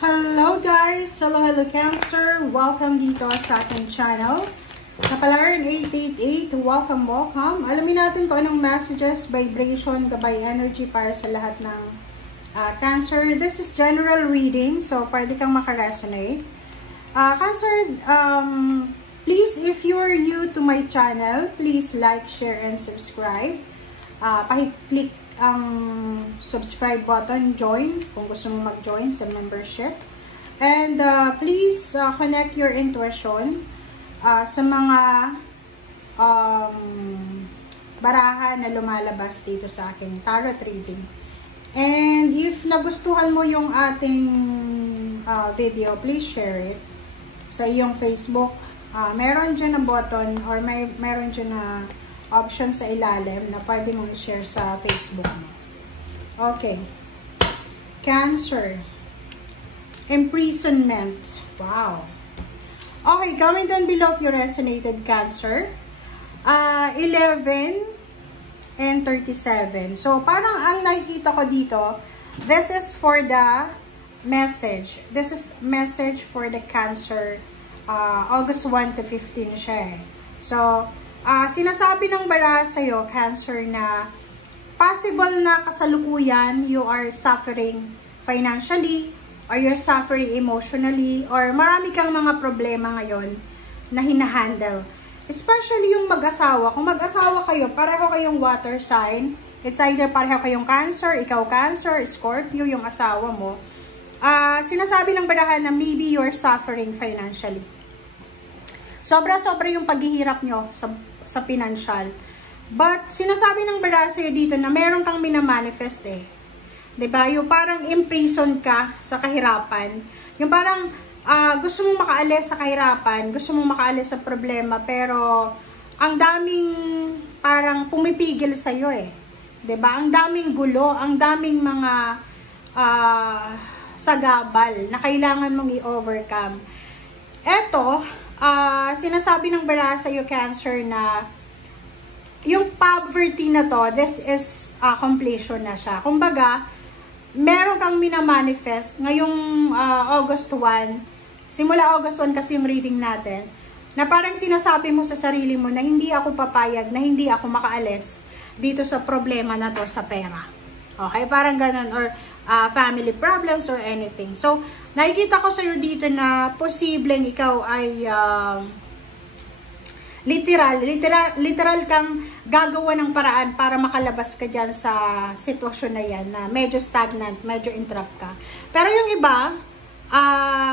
Hello guys! Hello Cancer! Welcome dito sa ating channel. Kapalaran 888, welcome. Alamin natin kung anong messages, vibration, gabay energy para sa lahat ng Cancer. This is general reading, so pwede kang makaresonate. Cancer, please, if you're new to my channel, please like, share, and subscribe. Paki-click ang subscribe button, join kung gusto mo mag-join sa membership. And please connect your intuition sa mga baraha na lumalabas dito sa aking tarot reading. And if nagustuhan mo yung ating video, please share it sa iyong Facebook. Meron dyan na button or meron dyan na option sa ilalim na pwede mong i-share sa Facebook mo. Okay. Cancer. Imprisonment. Wow. Okay, comment down below if you resonated, Cancer. 11 and 37. So, parang ang nakikita ko dito, this is for the message. This is message for the Cancer. August 1 to 15 siya eh. So, sinasabi ng baraha sa'yo, Cancer, na possible na kasalukuyan you are suffering financially or you're suffering emotionally or marami kang mga problema ngayon na hinahandle. Especially yung mag-asawa. Kung mag-asawa kayo, pareho kayong water sign. It's either pareho kayong Cancer, ikaw Cancer, Scorpio, yung asawa mo. Sinasabi ng baraha na maybe you're suffering financially. Sobra-sobra yung paghihirap nyo sa financial. But, sinasabi ng baraha sa'yo dito na meron kang minamanifest eh. Diba? Yung parang imprison ka sa kahirapan. Yung parang gusto mong makaalis sa kahirapan, gusto mong makaalis sa problema, pero ang daming parang pumipigil sa'yo eh. Diba? Ang daming gulo, ang daming mga sagabal na kailangan mong i-overcome. Eto, sinasabi ng baraha sa iyo, Cancer, na yung poverty na to, this is completion na siya. Kumbaga, meron kang minamanifest ngayong August 1, simula August 1 kasi yung reading natin, na parang sinasabi mo sa sarili mo na hindi ako papayag, na hindi ako makaalis dito sa problema na to sa pera. Okay? Parang ganun, or family problems or anything. So, nakikita ko sa'yo dito na posibleng ikaw ay literal kang gagawa ng paraan para makalabas ka dyan sa sitwasyon na yan na medyo stagnant, medyo entrap ka. Pero yung iba,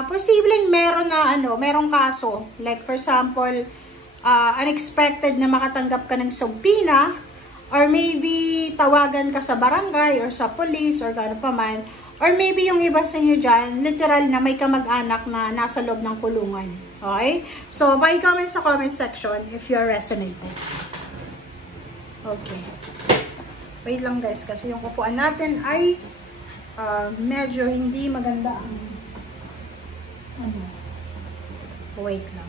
posibleng merong kaso. Like for example, unexpected na makatanggap ka ng subpoena, or maybe tawagan ka sa barangay or sa police or gano'n pa man. Or maybe yung iba sa inyo dyan, literal na may kamag-anak na nasa loob ng kulungan. Okay? So, pa-comment sa comment section if you're resonated. Okay. Wait lang guys, kasi yung upuan natin ay medyo hindi maganda ang wait lang.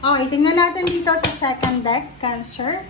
Okay, tingnan natin dito sa second deck, Cancer.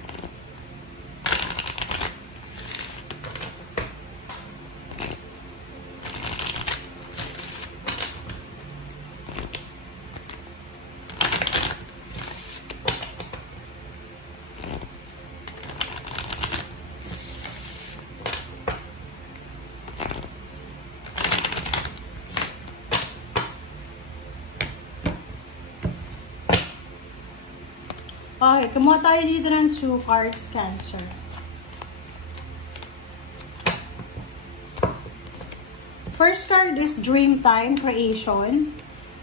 Okay, kumuha tayo dito ng 2 cards, Cancer. First card is Dreamtime, Creation,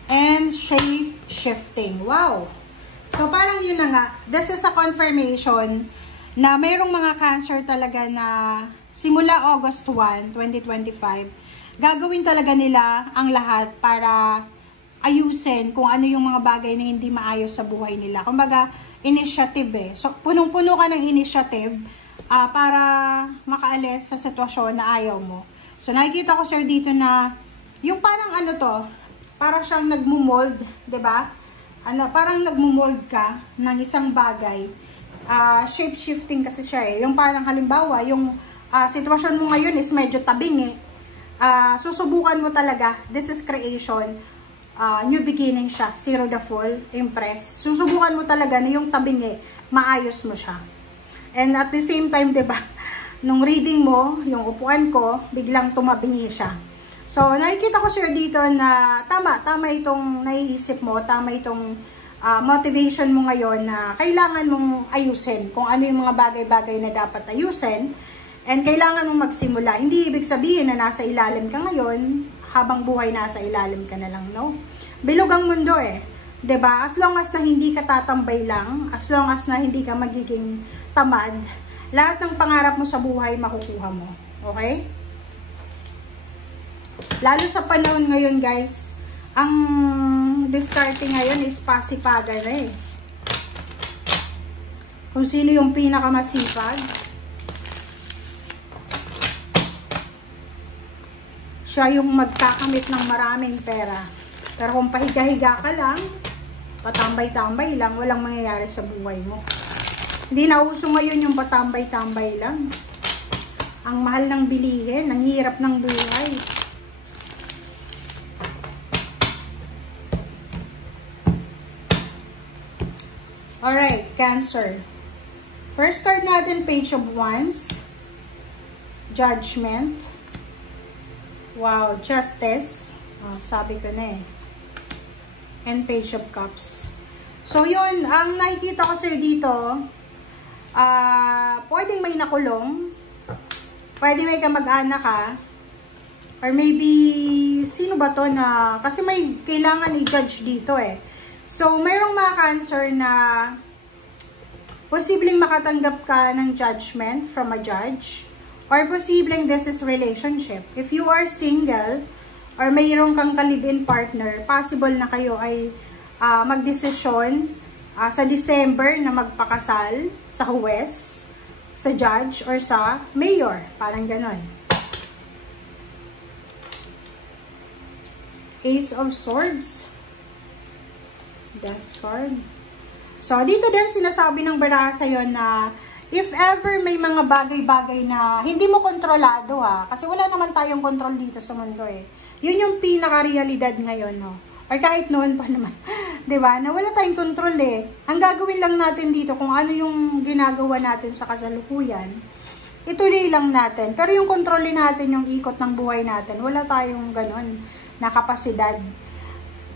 and Shape-Shifting. Wow! So, parang yun na nga. This is a confirmation na mayroong mga Cancer talaga na simula August 1, 2025, gagawin talaga nila ang lahat para ayusin kung ano yung mga bagay na hindi maayos sa buhay nila. Kumbaga, initiative eh. So, punong-puno ka ng initiative para makaalis sa sitwasyon na ayaw mo. So, nakikita ko sir dito na yung parang ano to, parang siyang nagmumold, 'di ba? Parang nagmumold ka ng isang bagay shape-shifting kasi siya eh. Yung parang halimbawa, yung sitwasyon mo ngayon is medyo tabing eh. Susubukan mo talaga. This is creation. New beginning siya. Zero the fall. Impress. Susubukan mo talaga na yung tabing eh, maayos mo siya. And at the same time, diba, nung reading mo, yung upuan ko, biglang tumabingi siya. So, nakikita ko sir dito na tama itong naiisip mo, tama itong motivation mo ngayon na kailangan mong ayusin kung ano yung mga bagay-bagay na dapat ayusin and kailangan mong magsimula. Hindi ibig sabihin na nasa ilalim ka ngayon, habang buhay nasa ilalim ka na lang, no? Bilog ang mundo eh. 'Di ba? As long as na hindi ka tatambay lang, as long as na hindi ka magiging tamad, lahat ng pangarap mo sa buhay makukuha mo. Okay? Lalo sa panahon ngayon, guys, ang discarding ngayon is pasipagan na eh. Kung sino yung pinakamasipag, siya yung magkakamit ng maraming pera. Pero kung pahiga-higa ka lang, patambay-tambay lang, walang mangyayari sa buhay mo. Hindi na uso ngayon yung patambay-tambay lang. Ang mahal ng bilihin, ang hirap ng buhay. Alright, Cancer. First card natin, Page of Wands. Judgment. Wow, Justice. Sabi ko na eh. And Page of Cups. So, yun. Ang nakikita ko sa'yo dito, pwedeng may nakulong. Pwede may kamag-anak ka. Or maybe, sino ba to na, kasi may kailangan i-judge dito eh. So, mayroong mga Cancer na posibleng makatanggap ka ng judgment from a judge. Or posibleng this is relationship. If you are single, or mayroong kang ka-live-in partner, possible na kayo ay magdesisyon sa December na magpakasal sa huwes, sa judge, or sa mayor. Parang ganon. Ace of Swords. Death card. So, dito din sinasabi ng baraha sa'yo na if ever may mga bagay-bagay na hindi mo kontrolado ha, kasi wala naman tayong control dito sa mundo eh. Yun yung pinaka-realidad ngayon, no? Or kahit noon pa naman. 'Di ba? Na wala tayong control eh. Ang gagawin lang natin dito kung ano yung ginagawa natin sa kasalukuyan, ituloy lang natin. Pero yung kontrolin natin yung ikot ng buhay natin, wala tayong ganon na kapasidad.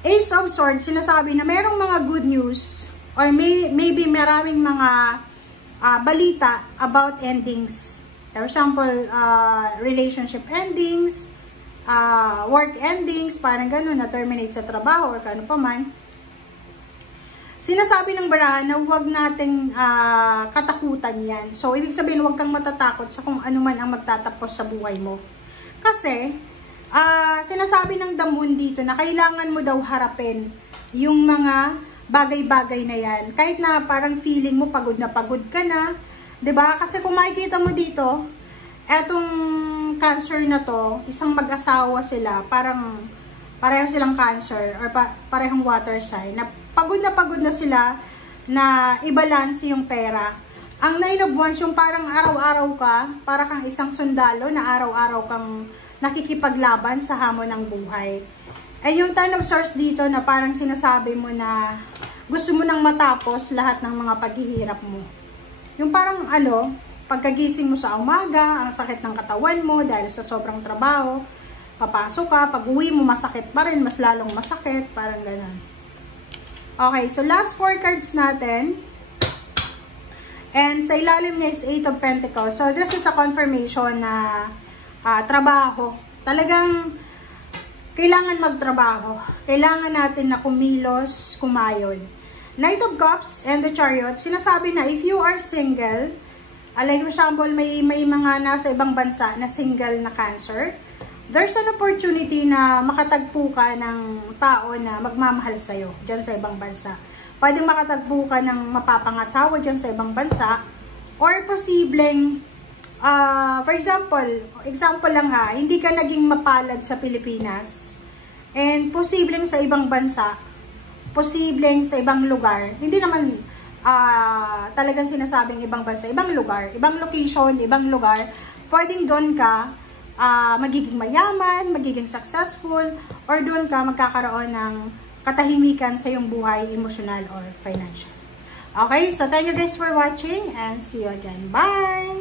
Ace of Swords, sinasabi na mayroong mga good news or maybe maraming mga balita about endings. For example, relationship endings, work endings, parang gano'n, na-terminate sa trabaho or kano pa man. Sinasabi ng baraha na huwag nating katakutan yan. So, ibig sabihin, huwag kang matatakot sa kung ano man ang magtatapos sa buhay mo. Kasi, sinasabi ng the moon dito na kailangan mo daw harapin yung mga bagay-bagay na yan. Kahit na parang feeling mo pagod ka na. 'Di ba? Kasi kung makikita mo dito, etong Cancer na to, isang mag-asawa sila, parang pareho silang Cancer or parehong water sign. Na pagod na sila na i-balance yung pera. Ang Nine of Wands, yung parang araw-araw ka, para kang isang sundalo na araw-araw kang nakikipaglaban sa hamon ng buhay. Ay yung Ten of Swords dito na parang sinasabi mo na gusto mo nang matapos lahat ng mga paghihirap mo. Yung parang pagkagising mo sa umaga, ang sakit ng katawan mo dahil sa sobrang trabaho, papasok ka, pag uwi mo masakit pa rin, mas lalong masakit, parang ganun. Okay, so last 4 cards natin. And sa ilalim niya is 8 of Pentacles. So this is a confirmation na trabaho. Talagang kailangan magtrabaho. Kailangan natin na kumilos, kumayod. Knight of Cups and the Chariot, sinasabi na if you are single, like for example, may mga nasa ibang bansa na single na Cancer, there's an opportunity na makatagpo ka ng tao na magmamahal sa'yo dyan sa ibang bansa. Pwedeng makatagpo ka ng mapapangasawa dyan sa ibang bansa, or posibleng for example lang ha, hindi ka naging mapalad sa Pilipinas and posibleng sa ibang bansa, posibleng sa ibang lugar, hindi naman talagang sinasabing ibang bansa, ibang lugar, ibang location, ibang lugar, pwedeng doon ka magiging mayaman, magiging successful, or doon ka magkakaroon ng katahimikan sa iyong buhay, emotional or financial. Okay, so thank you guys for watching and see you again. Bye!